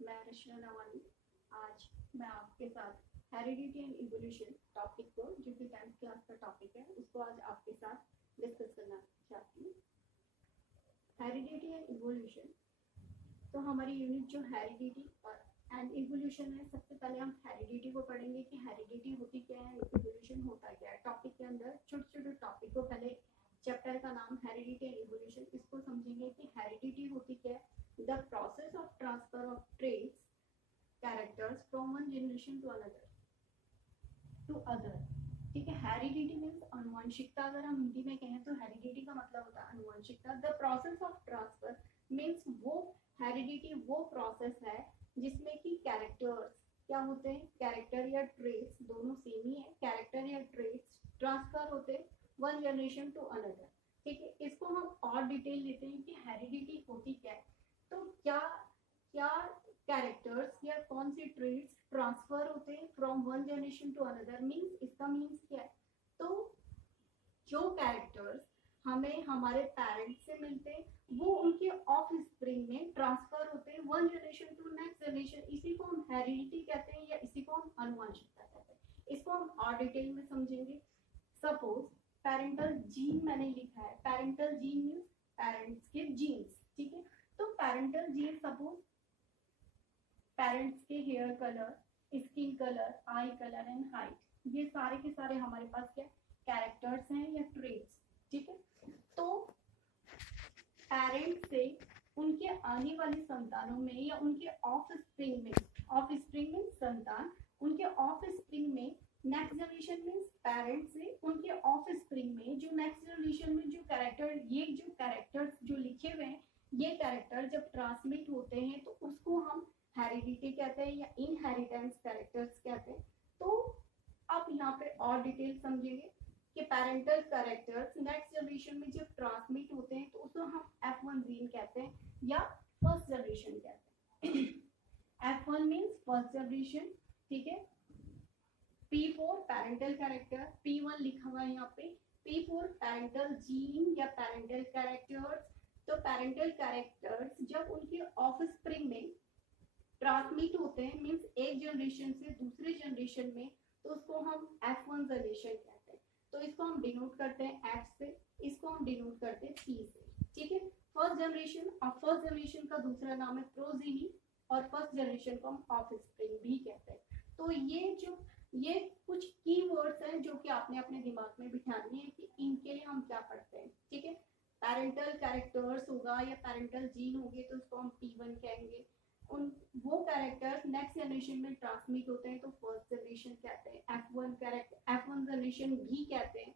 मैं रशना नवानी। आज मैं आपके साथ हेरिडिटी एंड इवोल्यूशन टॉपिक को, जो कि 10th क्लास का टॉपिक है, उसको आज आपके साथ डिस्कस करना चाहती हूँ। हेरिडिटी एंड इवोल्यूशन, तो हमारी यूनिट जो हेरिडिटी और एंड इवोल्यूशन है, सबसे पहले हम हेरिडिटी को पढ़ेंगे कि हेरिडिटी होती क्या है, इवोल्यूशन होता क्या है। टॉपिक के अंदर छोटे छोटे टॉपिक को, पहले चैप्टर का नाम हेरिडिटी एंड इवोल्यूशन, इसको समझेंगे कि हेरिडिटी होती क्या है। The process of transfer of traits characters from one generation to other. ठीक है, हेरिडिटी मीन्स अनुवांशिकता। अगर हम हिंदी में कहें तो हेरिडिटी का मतलब होता है अनुवांशिकता। The process of transfer means वो हेरिडिटी वो प्रोसेस है जिसमें कि कैरेक्टर्स क्या होते हैं, कैरेक्टर या ट्रेट्स दोनों सेम ही है, कैरेक्टर या ट्रेट्स ट्रांसफर होते हैं वन जनरेशन टू अनदर। ठीक है, इसको हम और डिटेल लेते हैं कि हेरिडिटी होती क्या है। तो क्या क्या कैरेक्टर्स या कौन से ट्रेट्स ट्रांसफर होते हैं from one generation to another. Means इसका मीन्स क्या है, तो जो कैरेक्टर्स हमें हमारे पेरेंट्स से मिलते हैं वो उनके ऑफ स्प्रिंग में ट्रांसफर होते हैं one generation to next generation. इसी को हम हेरिडिटी कहते हैं या इसी को हम अनुवांशिकता कहते हैं। इसको हम और डिटेल में समझेंगे। सपोज पेरेंटल जीन मैंने लिखा है, पेरेंटल जीन मीन्स पेरेंट्स के जीन्स। ठीक है, तो पेरेंटल जीन सपोज पेरेंट्स के hair colour, skin colour, eye colour and height, ये सारे के सारे हमारे पास क्या कैरेक्टर्स हैं या ट्रेट्स। ठीक है, तो पेरेंट्स से उनके आने वाली संतानों में या उनके ऑफ स्प्रिंग में, ऑफ स्प्रिंग में संतान, उनके ऑफ स्प्रिंग में नेक्स्ट जनरेशन मीन्स पेरेंट्स से उनके ऑफ स्प्रिंग में जो नेक्स्ट जनरेशन में जो कैरेक्टर, ये जो कैरेक्टर्स जो लिखे हुए हैं, ये कैरेक्टर जब ट्रांसमिट होते हैं तो उसको हम हेरिडिटी कहते हैं या इनहेरिटेंस कैरेक्टर्स कहते हैं। तो आप यहाँ पे और डिटेल समझेंगे कि पेरेंटल कैरेक्टर्स नेक्स्ट जनरेशन में जब ट्रांसमिट होते हैं तो उसको हम F1 जीन कहते हैं या फर्स्ट जनरेशन कहते हैं। F1 means first generation. ठीक है, P4 पेरेंटल कैरेक्टर, P1 लिखा हुआ है यहाँ पे, P4 पेरेंटल जीन या पेरेंटल कैरेक्टर्स। तो पेरेंटल कैरेक्टर्स जब उनके ऑफ स्प्रिंग में ट्रांसमिट होते हैं मीन्स एक जनरेशन से दूसरे जनरेशन में, तो उसको हम F1 जनरेशन कहते हैं। तो इसको हम डिनोट करते हैं F से, इसको हम डिनोट करते हैं P से। ठीक है, फर्स्ट जनरेशन और फर्स्ट जनरेशन का दूसरा नाम है प्रोजीनी, और फर्स्ट जनरेशन को हम ऑफ स्प्रिंग भी कहते हैं। तो ये कुछ की वर्ड्स हैं जो कि आपने अपने दिमाग में बिठानी है कि इनके लिए हम क्या पढ़ते हैं। ठीक है, पेरेंटल कैरेक्टर्स होगा या पेरेंटल जीन होगी तो उसको हम P1 कहेंगे। उन वो कैरेक्टर्स नेक्स्ट जनरेशन में ट्रांसमिट होते हैं तो फर्स्ट जनरेशन कहते हैं। F1 कैरेक्टर F1 जनरेशन भी कहते हैं।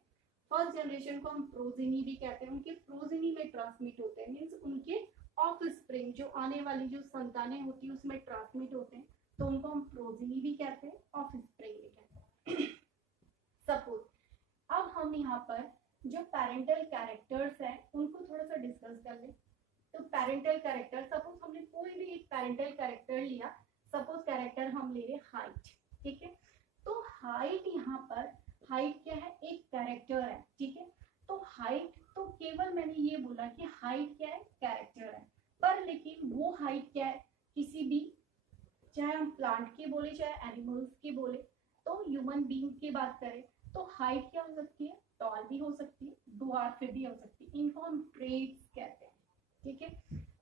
फर्स्ट जनरेशन को हम प्रोजिनी भी कहते हैं, उनके प्रोजिनी में ट्रांसमिट होते हैं मीन्स उनके ऑफ स्प्रिंग जो आने वाली जो संतानें होती है उसमें ट्रांसमिट होते हैं, तो उनको हम प्रोजिनी भी कहते हैं, ऑफ स्प्रिंग भी कहते हैं। सपोज अब हम यहाँ पर जो पेरेंटल कैरेक्टर्स हैं उनको थोड़ा सा डिस्कस कर लें। तो पेरेंटल कैरेक्टर, सपोज हमने कोई भी एक पेरेंटल कैरेक्टर लिया, सपोज कैरेक्टर हम ले रहे हाइट। ठीक है, तो हाइट यहाँ पर, हाइट क्या है, एक कैरेक्टर है। ठीक है, तो हाइट, तो केवल मैंने ये बोला कि हाइट क्या है, कैरेक्टर है, पर लेकिन वो हाइट क्या है, किसी भी, चाहे हम प्लांट की बोले चाहे एनिमल्स की बोले, तो ह्यूमन बींग की बात करें तो हाइट क्या हो सकती है, टॉल भी हो सकती है, ड्वार्फ भी हो सकती है, इनको हम ट्रेट्स कहते हैं। ठीक है,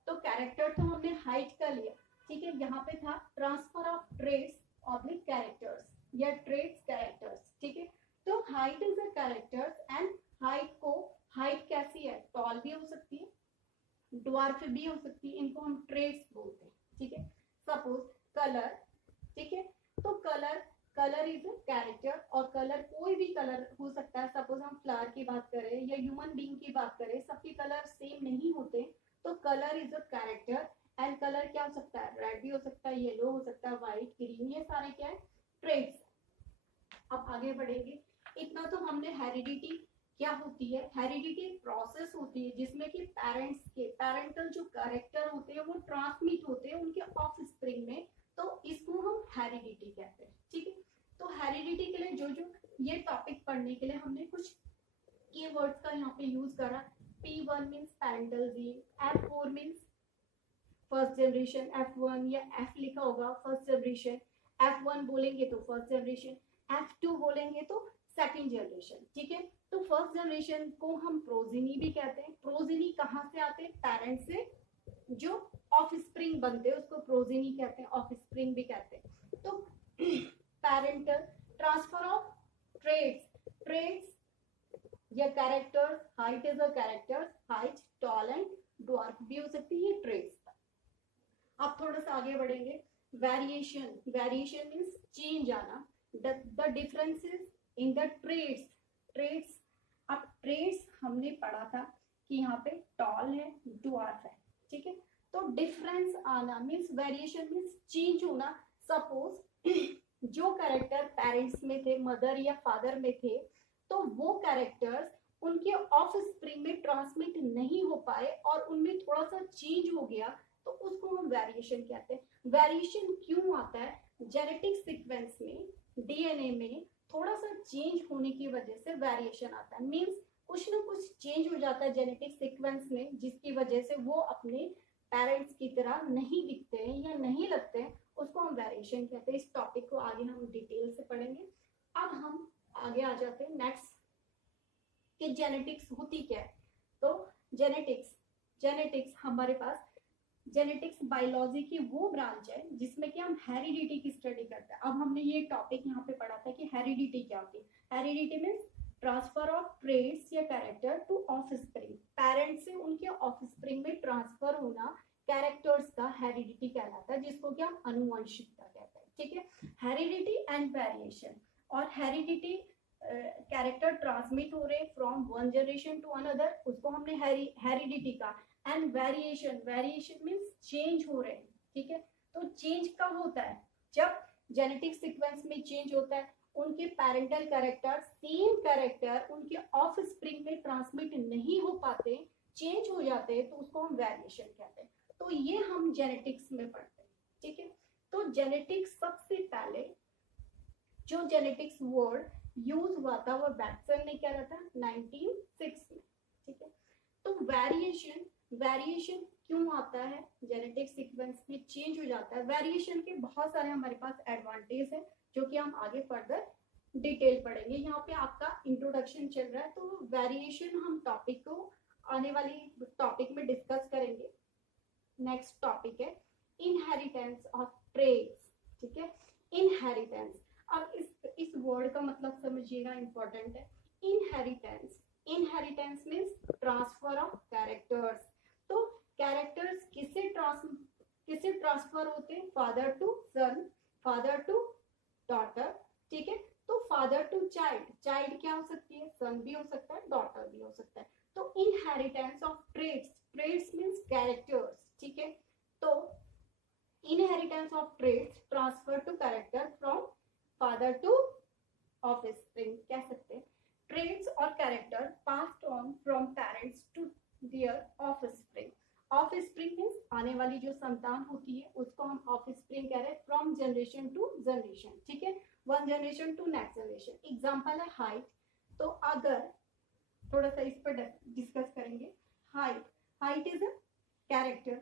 तो कैरेक्टर तो हमने हाइट का लिया। ठीक है, यहाँ पे था transfer of traits oblique characters या ट्रेट्स कैरेक्टर्स। ठीक है, तो height is a characters and height को, हाइट कैसी है, टॉल भी हो सकती है, ड्वार्फ भी हो सकती है, इनको हम ट्रेट्स बोलते हैं। ठीक है, सपोज कलर। ठीक है, तो colour, colour is a character, और कलर कोई भी कलर हो सकता है। सपोज हम फ्लावर की बात करें या ह्यूमन बींग की बात करें, सबके कलर सेम नहीं होते, तो colour is a character. And colour क्या हो सकता है, रेड भी हो सकता है, येलो हो सकता है, व्हाइट, ग्रीन, ये सारे क्या है, ट्रेट्स। अब आगे बढ़ेंगे। इतना तो हमने हेरिडिटी क्या होती है, हेरिडिटी प्रोसेस होती है जिसमें कि पेरेंट्स के पेरेंटल जो कैरेक्टर होते हैं वो ट्रांसमिट होते हैं उनके ऑफ स्प्रिंग में, तो इसको हम हेरिडिटी कहते हैं। ठीक है, तो हेरिडिटी के लिए जो जो ये टॉपिक पढ़ने के लिए हमने कुछ कीवर्ड्स का यहाँ पे यूज करा। P1 means parental gene, F4 means first generation F1 या F लिखा होगा फर्स्ट जनरेशन, F1 बोलेंगे तो फर्स्ट जनरेशन, F2 बोलेंगे तो सेकंड जनरेशन, ठीक है। तो फर्स्ट जनरेशन को हम प्रोजिनी भी कहते हैं। प्रोजिनी कहाँ से आते हैं? पेरेंट से जो ऑफस्प्रिंग बनते हैं उसको प्रोजिनी कहते हैं, ऑफस्प्रिंग भी कहते हैं। तो पैरेंटल ट्रांसफर ऑफ ट्रेड्स या characters, height is a character, height, tall and dwarf भी हो सकती है, ये ट्रेड्स। अब थोड़ा सा आगे बढ़ेंगे। वेरिएशन, वेरिएशन मीन्स चेंज आना। The differences in the traits. अब ट्रेड्स हमने पढ़ा था कि यहाँ पे टॉल है, ड्वार्फ है, ठीक है। तो डिफरेंस आना मीन्स वेरिएशन मीन्स चेंज होना। सपोज जो कैरेक्टर पेरेंट्स में थे, मदर या फादर में थे, तो वो कैरेक्टर्स उनके ऑफस्प्रिंग में ट्रांसमिट नहीं हो पाए और उनमें थोड़ा सा चेंज हो गया, तो उसको हम वेरिएशन कहते हैं। वेरिएशन क्यों आता है? जेनेटिक सीक्वेंस में, डीएनए में थोड़ा सा चेंज होने की वजह से वेरिएशन आता है। मीन्स कुछ ना कुछ चेंज हो जाता है जेनेटिक सीक्वेंस में, जिसकी वजह से वो अपने पेरेंट्स की तरह नहीं दिखते हैं या नहीं लगते हैं, उसको हम वेरिएशन कहते हैं। इस टॉपिक को आगे हम डिटेल से पढ़ेंगे। अब हम आगे आ जाते हैं नेक्स्ट कि जेनेटिक्स होती क्या है। तो जेनेटिक्स हमारे पास, जेनेटिक्स बायोलॉजी की वो ब्रांच है जिसमें कि हम हेरिडिटी की स्टडी करते हैं। अब हमने ये टॉपिक यहाँ पे पढ़ा था कि हेरिडिटी क्या होती है। Heredity means transfer of traits या कैरेक्टर टू ऑफस्प्रिंग। पेरेंट से उनके ऑफस्प्रिंग में ट्रांसफर होना कैरेक्टर्स का हेरिडिटी कहलाता है, जिसको कि हम आनुवंशिकता कहते हैं, ठीक है। हेरिडिटी एंड वेरिएशन, और हेरिडिटी कैरेक्टर ट्रांसमिट हो रहे from one generation to another, उसको हमने हेरिडिटी का। एंड वेरिएशन मीन्स चेंज हो रहे हैं, ठीक है। तो चेंज कब होता है? जब जेनेटिक सीक्वेंस में चेंज होता है, उनके पेरेंटल कैरेक्टर, सेम कैरेक्टर उनके ऑफस्प्रिंग में ट्रांसमिट नहीं हो पाते, चेंज हो जाते हैं, तो उसको हम वेरिएशन कहते हैं। तो ये हम जेनेटिक्स में पढ़ते हैं, ठीक है। तो जेनेटिक्स सबसे पहले जो जेनेटिक्स वर्ड यूज हुआ था वो बैक्सन ने क्या रहा था 1906 में, ठीक है। तो वेरिएशन क्यों आता है? जेनेटिक सीक्वेंस में चेंज हो जाता है। वेरिएशन के बहुत सारे हमारे पास एडवांटेज है जो कि हम आगे फर्दर डिटेल पढ़ेंगे। यहाँ पे आपका इंट्रोडक्शन चल रहा है, तो वेरिएशन हम टॉपिक को आने वाली टॉपिक में डिस्कस करेंगे। नेक्स्ट टॉपिक है इनहेरिटेंस ऑफ ट्रेड्स, ठीक है। इनहेरिटेंस, अब इस वर्ड का मतलब समझिएगा, इंपॉर्टेंट है। Inheritance means transfer of characters. तो कैरेक्टर्स किसे ट्रांसफर होते हैं? Father to son, father to daughter, ठीक है। तो फादर टू चाइल्ड, चाइल्ड क्या हो सकती है? सन भी हो सकता है, डॉटर भी हो सकता है। तो inheritance of traits means characters, ठीक है। तो inheritance of traits transfer to character from father to offspring कह सकते हैं। ट्रेड्स और character passed on from parents to their offspring. Offspring means आने वाली जो संतान होती है उसको हम ऑफस्प्रिंग कह रहे हैं, फ्रॉम जनरेशन टू जनरेशन, ठीक है। One generation to next generation. Example है हाइट। तो अगर थोड़ा सा इस पर डिस्कस करेंगे। Height is a character,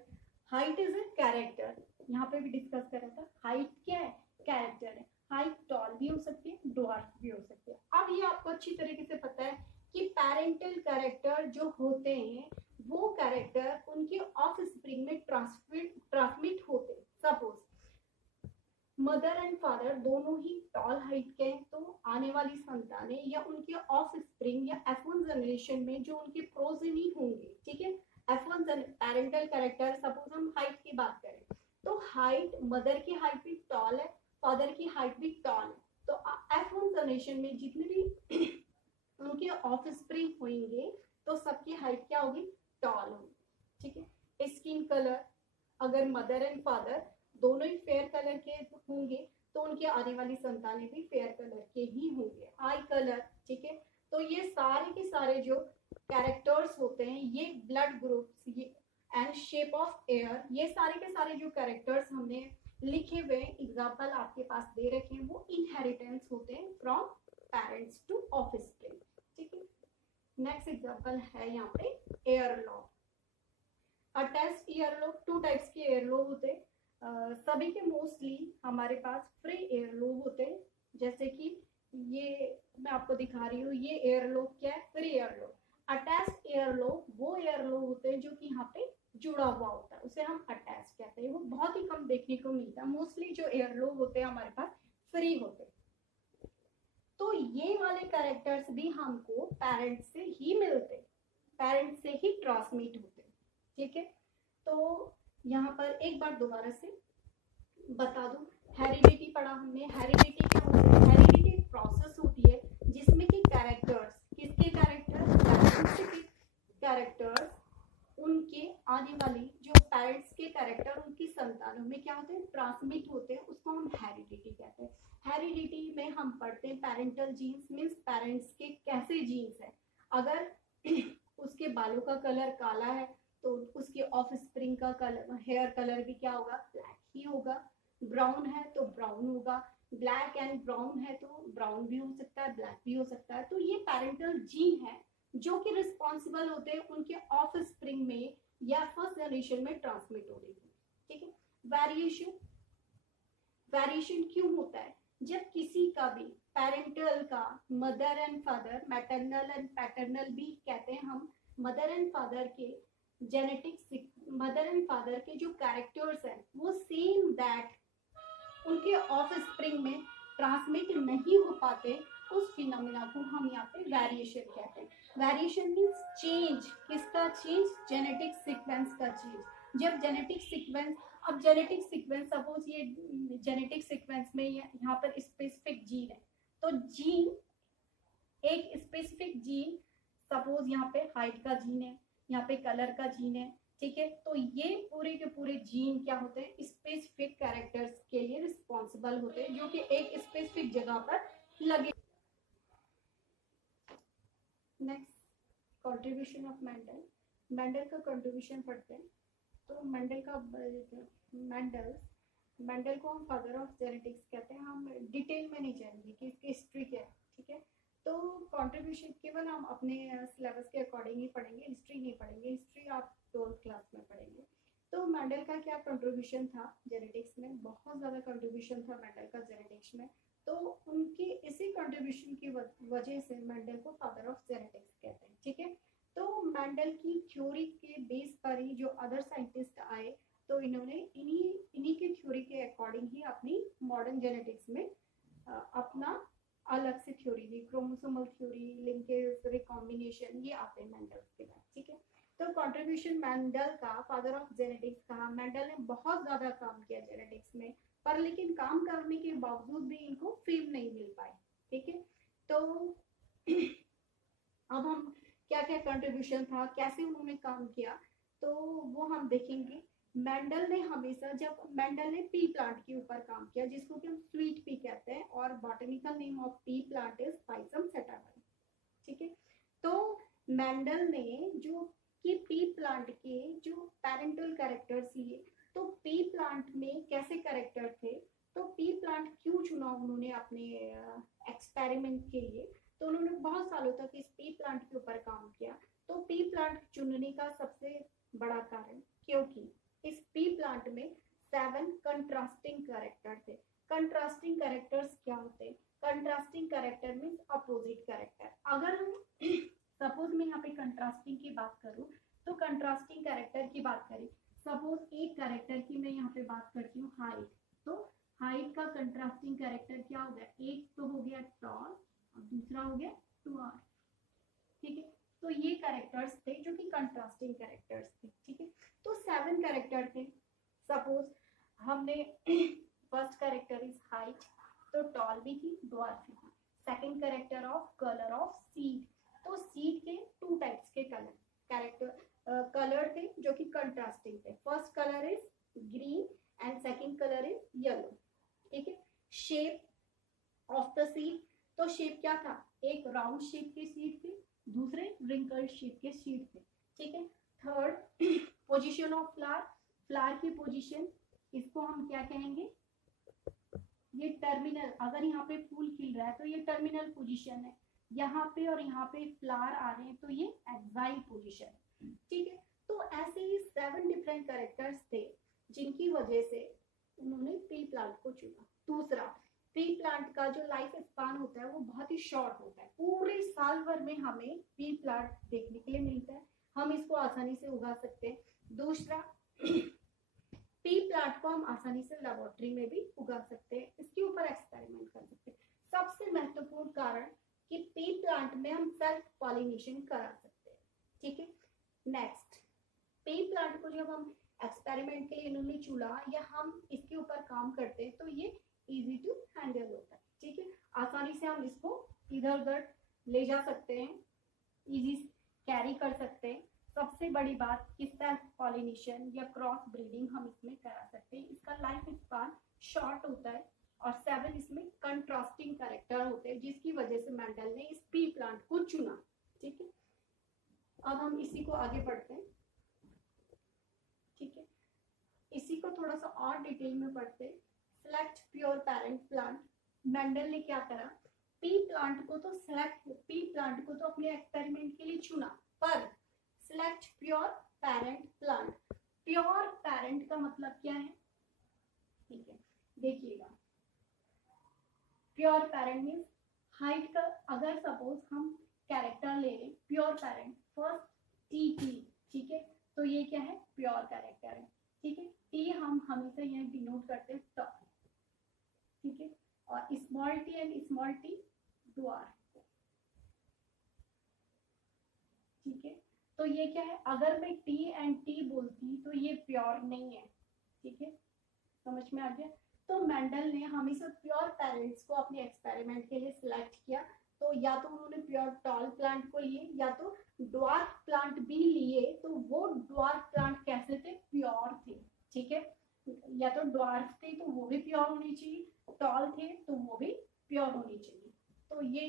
height is a character, यहाँ पे भी डिस्कस करा था। हाइट क्या है? कैरेक्टर है। हाइट टॉल भी हो सकती है, ड्वार्फ भी हो सकती है। अब ये आपको अच्छी तरीके से पता है कि पेरेंटल कैरेक्टर जो होते हैं वो कैरेक्टर उनके ऑफस्प्रिंग में ट्रांसमिट होते हैं। सपोज मदर एंड फादर दोनों ही टॉल हाइट के हैं, तो आने वाली संतानें या उनके ऑफस्प्रिंग या F1 जनरेशन में जो उनके प्रोजेनी होंगे, ठीक है। F1 पेरेंटल कैरेक्टर, सपोज हम हाइट की बात करें तो हाइट, मदर की हाइट भी टॉल है, फादर की हाइट भी टॉल है। तो F1 जनरेशन में जितने भी उनके ऑफस्प्रिंग होंगे तो सबकी हाइट क्या होगी? टॉल होगी, ठीक है। स्किन कलर, अगर मदर एंड फादर दोनों ही फेयर कलर के होंगे तो उनके आने वाली संतानें भी फेयर कलर के ही होंगे। आई कलर, ठीक है। तो ये सारे के सारे जो कैरेक्टर्स होते हैं, ये ब्लड ग्रुप्स, ये एंड शेप ऑफ एयर, ये सारे के सारे जो कैरेक्टर्स हमने लिखे हुए एग्जाम्पल आपके पास दे रखे हैं, वो इनहेरिटेंस होते हैं फ्रॉम पेरेंट्स टू ऑफस्प्रिंग, ठीक है। नेक्स्ट एग्जाम्पल है यहाँ पे air law. Attached earlobe, two types के ईयरलोब होते हैं। सभी के मोस्टली हमारे पास फ्री ईयरलोब होते हैं, जैसे कि ये मैं आपको दिखा रही हूँ, ये ईयरलोब क्या है, फ्री ईयरलोब। अटैच्ड ईयरलोब वो ईयरलोब होते हैं जो कि यहाँ पे जुड़ा हुआ होता है, उसे हम अटैच कहते हैं। वो बहुत ही कम देखने को मिलता है, मोस्टली जो ईयरलोब होते हैं हमारे पास फ्री होते हैं। तो ये वाले कैरेक्टर्स भी हमको पेरेंट्स से ही मिलते, पेरेंट्स से ही ट्रांसमिट होते, ठीक है। तो यहाँ पर एक बार दोबारा से बता दूं, हेरिडिटी पढ़ा हमने। हेरिडिटी क्या होती है, हेरिडिटी एक प्रोसेस होती है जिसमें कि कैरेक्टर्स, किसके कैरेक्टर्स, कैरेक्टर्स उनके आने वाली जो पेरेंट्स के कैरेक्टर उनकी संतानों में क्या होते हैं, ट्रांसमिट होते हैं, उसको हम हेरिडिटी कहते हैं। हेरिडिटी में हम पढ़ते हैं पेरेंटल जीन्स, मीन्स पेरेंट्स के कैसे जीन्स है। अगर उसके बालों का कलर काला है तो उसके ऑफ स्प्रिंग का कलर, हेयर कलर भी क्या होगा, ब्लैक ही होगा। ब्राउन है तो ब्राउन होगा, ब्लैक एंड ब्राउन है तो ब्राउन भी हो सकता है, ब्लैक भी हो सकता है। तो ये पेरेंटल जीन है जो कि रिस्पॉन्सिबल होते हैं उनके ऑफ स्प्रिंग में या फर्स्ट जनरेशन में ट्रांसमिट होने की, ठीक है। वेरिएशन, वेरिएशन क्यों होता है, जब किसी का भी पेरेंटल का, mother and father, maternal and paternal भी कहते हैं हम, मदर एंड फादर के जेनेटिक्स, मदर एंड फादर के जो कैरेक्टर्स हैं वो सेम दैट उनके ऑफ स्प्रिंग में ट्रांसमिट नहीं हो पाते, उस फिनोमिना को हम यहाँ पे वेरिएशन कहते हैं। वेरिएशन मीन्स चेंज, किसका चेंज, जेनेटिक सीक्वेंस का चेंज। जब जेनेटिक सीक्वेंस, अब जेनेटिक सीक्वेंस सपोज ये जेनेटिक सीक्वेंस में यहाँ पर स्पेसिफिक जीन है, तो जीन, एक स्पेसिफिक जीन, सपोज यहाँ पे हाइट का जीन है, यहाँ पे कलर का जीन है, ठीक है। तो ये पूरे के पूरे जीन क्या होते हैं, स्पेसिफिक कैरेक्टर्स के लिए रिस्पॉन्सिबल होते हैं, जो कि एक स्पेसिफिक जगह पर लगे। Next, contribution of Mendel. Mendel का कंट्रीब्यूशन पढ़ते हैं। तो मेंडल का, मेंडल, मेंडल को हम फादर ऑफ जेनेटिक्स कहते हैं। हम डिटेल में नहीं जाएंगे कि इसकी हिस्ट्री क्या है, ठीक है। तो कंट्रीब्यूशन केवल हम अपने सिलेबस के अकॉर्डिंग ही पढ़ेंगे, हिस्ट्री नहीं पढ़ेंगे, हिस्ट्री आप 12th क्लास में पढ़ेंगे। तो मेंडल का क्या कंट्रीब्यूशन था जेनेटिक्स में, बहुत ज़्यादा कंट्रीब्यूशन था मेंडल का जेनेटिक्स में। तो उनकी इसी कंट्रीब्यूशन की वजह से मेंडल को फादर ऑफ जेनेटिक्स कहते हैं, ठीक है। तो मेंडल की थ्योरी के बेस पर ही जो अदर साइंटिस्ट आए, तो इन्होंने इन्हीं की थ्योरी के अकॉर्डिंग ही अपनी मॉडर्न जेनेटिक्स में अपना अलग से थ्योरी दी, क्रोमोसोमल थ्योरी, लिंकेज, रिकॉम्बिनेशन, ये आते हैं मेंडल के बाद, ठीक है। तो कंट्रीब्यूशन मेंडल का, फादर ऑफ जेनेटिक्स का, मेंडल ने बहुत ज्यादा काम किया जेनेटिक्स में, पर लेकिन काम करने के बावजूद भी इनको फेम नहीं मिल पाई, ठीक है। तो अब हम क्या क्या कंट्रीब्यूशन था, कैसे उन्होंने काम किया, तो वो हम देखेंगे। मेंडल ने हमेशा, जब मेंडल ने पी प्लांट के ऊपर काम किया, जिसको कि हम स्वीट पी कहते हैं, और botanical name of P plant is Pisum sativum, ठीक है। तो मेंडल ने जो कि पी प्लांट के जो पेरेंटल कैरेक्टर्स लिए, तो पी प्लांट में कैसे कैरेक्टर थे, तो पी प्लांट क्यों चुना उन्होंने अपने एक्सपेरिमेंट के लिए, तो उन्होंने बहुत सालों तक इस पी प्लांट के ऊपर काम किया। तो पी प्लांट चुनने का सबसे बड़ा कारण, क्योंकि इस पी प्लांट में 7 कंट्रास्टिंग कैरेक्टर थे। कंट्रास्टिंग कैरेक्टर्स क्या होते हैं, contrasting character means opposite character. अगर हम सपोज मैं यहाँ पे कंट्रास्टिंग की बात करूँ, तो कंट्रास्टिंग कैरेक्टर की बात करें, सपोज एक कैरेक्टर की मैं यहाँ पे बात करती हूँ हाइट, तो हाइट का कंट्रास्टिंग कैरेक्टर क्या हो गया, एक तो हो गया टॉल और दूसरा हो गया डॉर्फ, ठीक है। तो ये कैरेक्टर्स थे जो कि कंट्रास्टिंग कैरेक्टर्स थे, ठीक है। तो 7 कैरेक्टर थे। सपोज हमने फर्स्ट कैरेक्टर इज हाइट, तो टॉल भी थी, डॉर्फ भी थी। Second character of colour of seed, तो सीड के 2 टाइप्स के कलर कैरेक्टर कलर थे जो कि कंट्रास्टिंग थे। First colour is green and second colour is yellow, ठीक है। शेप ऑफ द सीड, तो शेप क्या था, एक राउंड शेप के सीड थे, दूसरे रिंकल्ड शेप के सीड थे, ठीक है। Third, position of flower, flower की पोजीशन, इसको हम क्या कहेंगे, ये टर्मिनल, अगर यहाँ पे फूल खिल रहा है तो ये टर्मिनल पोजीशन है, यहाँ पे और यहाँ पे फ्लावर आ रहे हैं तो ये एक्साइल पोजीशन, ठीक है। तो ऐसे ही 7 डिफरेंट कैरेक्टर्स थे जिनकी वजह से उन्होंने पी प्लांट को चुना। दूसरा, पी प्लांट का जो लाइफ स्पान होता है वो बहुत ही शॉर्ट होता है, पूरे साल भर में हमें पी प्लांट देखने के लिए मिलता है, हम इसको आसानी से उगा सकते हैं। दूसरा, पी प्लांट को हम आसानी से लेबोरेटरी में भी उगा सकते हैं, इसके ऊपर एक्सपेरिमेंट कर सकते हैं। सबसे महत्वपूर्ण कारण कि पी प्लांट में हम सेल्फ पॉलिनेशन करा सकते हैं, ठीक है। नेक्स्ट, पी प्लांट को जब हम एक्सपेरिमेंट के लिए इन्होंने चुना या हम इसके ऊपर काम करते हैं तो ये इजी टू हैंडल होता है, ठीक है। आसानी से हम इसको इधर उधर ले जा सकते हैं, इजी कैरी कर सकते हैं। सबसे बड़ी बात कि सेल्फ पॉलिनेशन या क्रॉस ब्रीडिंग हम इसमें करा सकते हैं। इसका लाइफ स्पान शॉर्ट होता है और 7 इसमें कंट्रास्टिंग कैरेक्टर होते हैं जिसकी वजह से मेंडल ने इस पी प्लांट को चुना, ठीक है। अब हम इसी को आगे बढ़ते हैं, ठीक है। इसी को थोड़ा सा और डिटेल में पढ़ते हैं। Select pure parent plant. Mendel ने क्या करा, पी प्लांट को तो अपने एक्सपेरिमेंट के लिए चुना, पर select pure parent plant. Pure parent का मतलब क्या है, ठीक है, देखिएगा। प्योर पेरेंट मीन्स हाइट का, अगर सपोज हम कैरेक्टर ले लें प्योर पेरेंट, फर्स्ट टी, ठीक है, तो ये क्या है, प्योर कैरेक्टर है, ठीक है। टी हम हमेशा यहाँ डिनोट करते हैं टॉल, ठीक है, और small T and small T dwarf, ठीक है। तो ये क्या है, अगर मैं टी एंड टी बोलती तो ये प्योर नहीं है, ठीक है, समझ में आ गया। तो मेंडल ने हमेशा प्योर पेरेंट्स को अपने एक्सपेरिमेंट के लिए सिलेक्ट किया, तो या तो उन्होंने प्योर टॉल प्लांट को लिए या तो ड्वार्फ प्लांट भी लिए, तो वो ड्वार्फ प्लांट कैसे थे, प्योर थे, ठीक है। या तो ड्वार्फ थे तो वो भी प्योर होनी चाहिए, टॉल थे तो वो भी प्योर होनी चाहिए। तो ये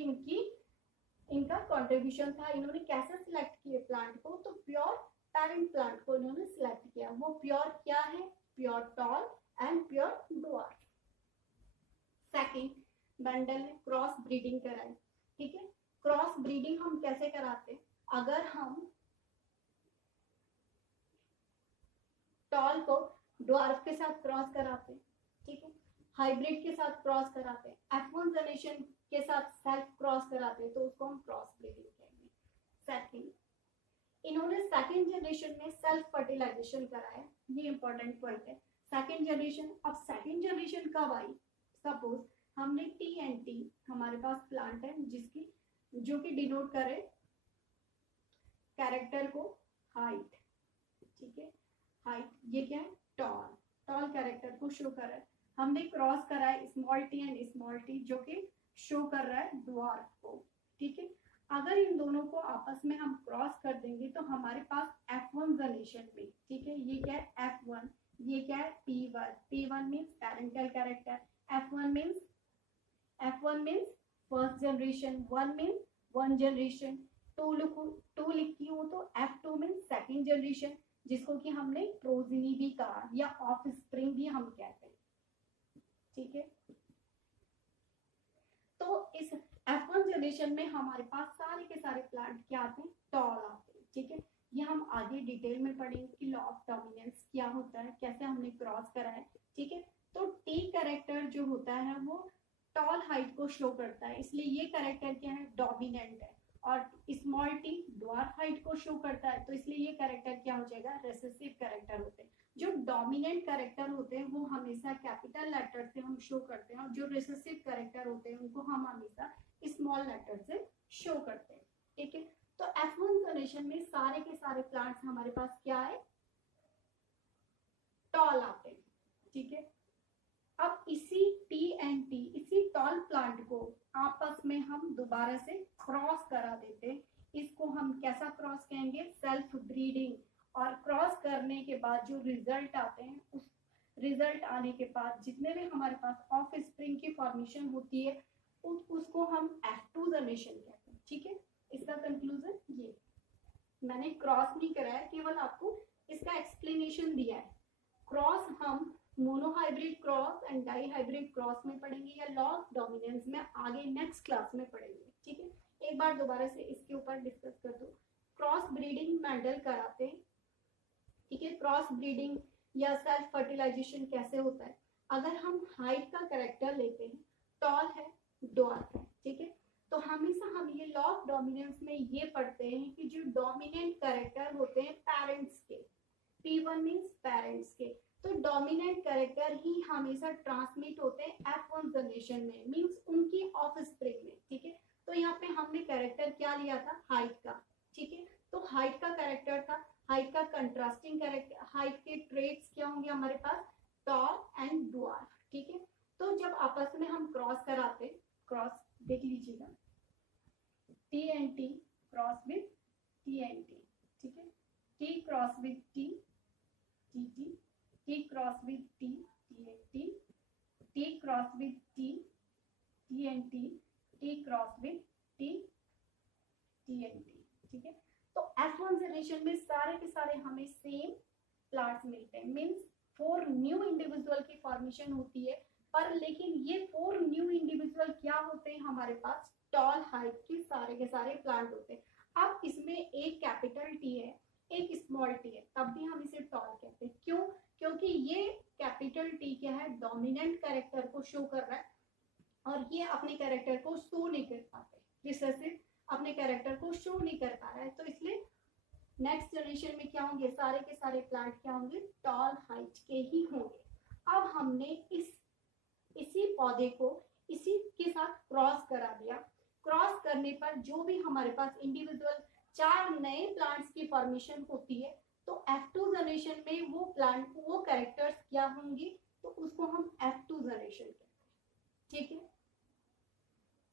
इनका कंट्रीब्यूशन था। इन्होंने कैसे सिलेक्ट किए प्लांट को, तो प्योर पेरेंट प्लांट को इन्होंने सिलेक्ट किया। वो प्योर क्या है, pure tall and pure dwarf. Second, Mendel ने क्रॉस ब्रीडिंग कराई, ठीक है। क्रॉस ब्रीडिंग हम कैसे कराते हैं, अगर हम टॉल को ड्वार्फ के साथ क्रॉस कराते हैं, ठीक है, हाइब्रिड के साथ क्रॉस कराते हैं, F1 जनरेशन के साथ सेल्फ क्रॉस कराते हैं, तो उसको हम क्रॉस ब्रीडिंग कहेंगे। सेकंड, इन्होंने सेकंड जनरेशन में सेल्फ फर्टिलाइजेशन कराया, ये इंपॉर्टेंट पॉइंट है। सेकंड जनरेशन, अब सेकंड जनरेशन कब आई, सपोज हमने टी एंड टी, हमारे पास प्लांट है जिसकी जो कि डिनोट करे कैरेक्टर को हाइट, ठीक है, हाइट, ये क्या है, टॉल कैरेक्टर को शो कर रहा है। हमने क्रॉस करा है small T and small T जो कि शो कर रहा है ड्वार्फ को, ठीक है। अगर इन दोनों को आपस में हम क्रॉस कर देंगे तो हमारे पास F1 जनरेशन में, ठीक है, ये क्या है F1, ये क्या है P1 means parental character, F1 means first generation, 1 means 1 generation, 2 लिखी हूँ तो F2 मीन्स सेकंड जनरेशन, जिसको कि हमने प्रोजिनी भी कहा या ऑफ स्प्रिंग भी हम कहते हैं, ठीक है। तो इस F1 जनरेशन में हमारे पास सारे के सारे प्लांट क्या आते हैं, टॉल आते हैं, ठीक है। ये हम आगे डिटेल में पढ़ेंगे कि लॉ ऑफ डोमिनेंस क्या होता है, कैसे हमने क्रॉस करा है, ठीक है। तो टी कैरेक्टर जो होता है वो टॉल हाइट को शो करता है, इसलिए ये कैरेक्टर क्या है, डोमिनेंट है, और स्मॉल टी ड्वार्फ हाइट को शो करता है, तो इसलिए ये कैरेक्टर क्या हो जाएगा, रिसेसिव कैरेक्टर होते हैं। जो डोमिनेंट कैरेक्टर होते हैं वो हमेशा कैपिटल लेटर से हम शो करते हैं, और जो रिसेसिव कैरेक्टर होते हैं उनको हम हमेशा स्मॉल लेटर से शो करते हैं, ठीक है। तो F1 जनरेशन में सारे के सारे प्लांट्स हमारे पास क्या है, टॉल आते हैं, ठीक है। अब इसी टी एंड टी, इसी टॉल प्लांट को आपस में हम दोबारा से क्रॉस करा देते हैं, इसको हम कैसा क्रॉस कहेंगे, सेल्फ ब्रीडिंग। और क्रॉस करने के बाद जो रिजल्ट आते हैं, उस रिजल्ट आने के बाद जितने भी हमारे पास ऑफ स्प्रिंग की फॉर्मेशन होती है उसको हम F2 जनरेशन कहते हैं, ठीक है। इसका कंक्लूजन ये, मैंने क्रॉस नहीं कराया, केवल आपको इसका एक्सप्लेनेशन दिया है। क्रॉस हम monohybrid cross and dihybrid cross में पढ़ेंगे या लॉ ऑफ डोमिनेंस में आगे नेक्स्ट क्लास में पढ़ेंगे, ठीक है। एक बार दोबारा से इसके ऊपर डिस्कस कर दो। क्रॉस ब्रीडिंग मेंडल कराते हैं ठीक है। क्रॉस ब्रीडिंग या सेल्फ फर्टिलाइजेशन कैसे होता है? अगर हम हाइट का कैरेक्टर लेते हैं, टॉल है, ड्वार्फ है, ठीक है, तो हमेशा हम ये लॉ ऑफ डोमिनेंस में ये पढ़ते हैं कि जो डोमिनेंट कैरेक्टर होते हैं पेरेंट्स के, P1 मीन्स पेरेंट्स के, तो डोमिनेंट कैरेक्टर ही हमेशा ट्रांसमिट होते हैं F1 जनरेशन में, मीन्स उनकी ऑफस्प्रिंग में, ठीक है। तो यहाँ पे हमने कैरेक्टर क्या लिया था? हाइट का, ठीक है। तो हाइट का कैरेक्टर था, हाइट का कंट्रास्टिंग कैरेक्टर, हाइट के ट्रेट्स क्या होंगे हमारे पास? टॉल एंड ड्वार्फ, ठीक है। तो जब आपस में हम क्रॉस कराते, क्रॉस देख लीजिएगा, T and T cross with T and T, ठीक है, T cross with T, T, T cross with T, T and T, T cross with T, T and T, T cross with T, T and T, ठीक है। तो F1 generation में सारे के सारे हमें सेम प्लांट्स मिलते हैं, मीन्स 4 न्यू इंडिविजुअल की फॉर्मेशन होती है, पर लेकिन ये 4 न्यू इंडिविजुअल क्या होते हैं हमारे पास? टॉल हाइट के सारे प्लांट होते हैं। अब इसमें एक कैपिटल टी है, एक स्मॉल टी है, तब भी हम इसे टॉल कहते हैं। क्यों? क्योंकि ये कैपिटल टी क्या है? डोमिनेंट कैरेक्टर को शो कर रहा है, और ये अपने कैरेक्टर को शो नहीं कर पाते, रिसेसिव अपने कैरेक्टर को शो नहीं कर पा रहा है, तो इसलिए नेक्स्ट जनरेशन में क्या होंगे? सारे के सारे प्लांट क्या होंगे? टॉल हाइट के ही होंगे। अब हमने इसी पौधे को इसी के साथ क्रॉस करा दिया। क्रॉस करने पर जो भी हमारे पास इंडिविजुअल 4 नए प्लांट्स की फॉर्मेशन होती है, तो F2 जनरेशन में वो प्लांट, वो कैरेक्टर्स क्या होंगे? तो उसको हम F2 जनरेशन कहते हैं, ठीक है।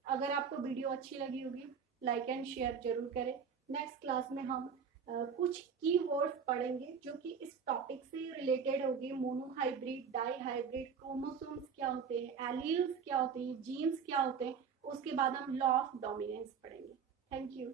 अगर आपको वीडियो अच्छी लगी होगी, लाइक एंड शेयर जरूर करें। नेक्स्ट क्लास में हम कुछ कीवर्ड्स पढ़ेंगे जो कि इस टॉपिक से रिलेटेड होगी। मोनोहाइब्रिड, डाई हाइब्रिड, क्रोमोसोम्स क्या होते हैं, एलील्स क्या होते हैं, जीन्स क्या होते हैं, उसके बाद हम लॉ ऑफ डोमिनेंस पढ़ेंगे। Thank you.